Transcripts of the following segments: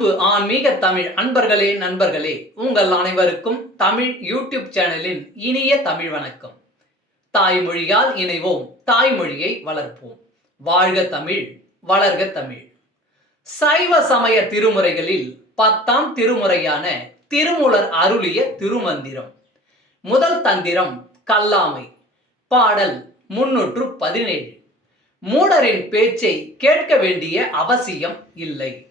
அன்பு ஆன்மீக தமிழ் அன்பர்களே நண்பர்களே, உங்கள் அனைவருக்கும் தமிழ் யூடியூப் சேனலின் இனிய தமிழ் வணக்கம். தாய்மொழியால் இணைவோம், தாய்மொழியை வளர்ப்போம். வாழ்க தமிழ், வளர்க தமிழ். சைவ சமய திருமுறைகளில் 10ஆம் திருமுறையான திருமூலர் அருளிய திருமந்திரம். முதல் தந்திரம் கல்லாமை. பாடல் 317. மூடரின் பேச்சை கேட்க வேண்டிய அவசியம் இல்லை.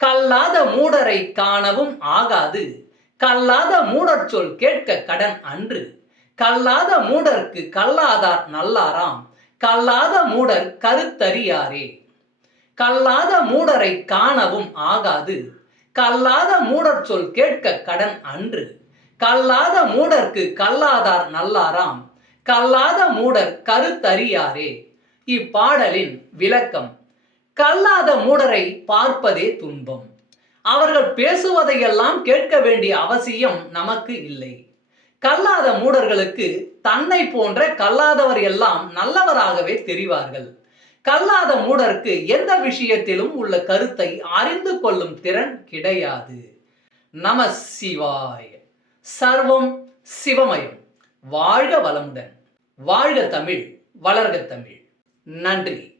கல்லாத மூடரை காணவும் ஆகாது, கல்லாத மூடர் சொல் கேட்க கடன் அன்று. கல்லாத மூடர்க்கு கல்லாதார் நல்லாராம், கல்லாத மூடர் கருத்தறியாரே. கல்லாத மூடரை காணவும் ஆகாது, கல்லாத மூடர் சொல் கேட்க கடன் அன்று. கல்லாத மூடர்க்கு கல்லாதார் நல்லாராம், கல்லாத மூடர் கருத்தறியாரே. இப்பாடலின் விளக்கம். கல்லாத மூடரை பார்ப்பதே துன்பம். அவர்கள் பேசுவதையெல்லாம் கேட்க வேண்டிய அவசியம் நமக்கு இல்லை. கல்லாத மூடர்களுக்கு தன்னை போன்ற கல்லாதவர் எல்லாம் நல்லவராகவே தெரிவார்கள். கல்லாத மூடருக்கு எந்த விஷயத்திலும் உள்ள கருத்தை அறிந்து கொள்ளும் திறன் கிடையாது. நம சிவாய. சர்வம் சிவமயம். வாழ்க வளமுடன். வாழ்க தமிழ், வளர்க தமிழ். நன்றி.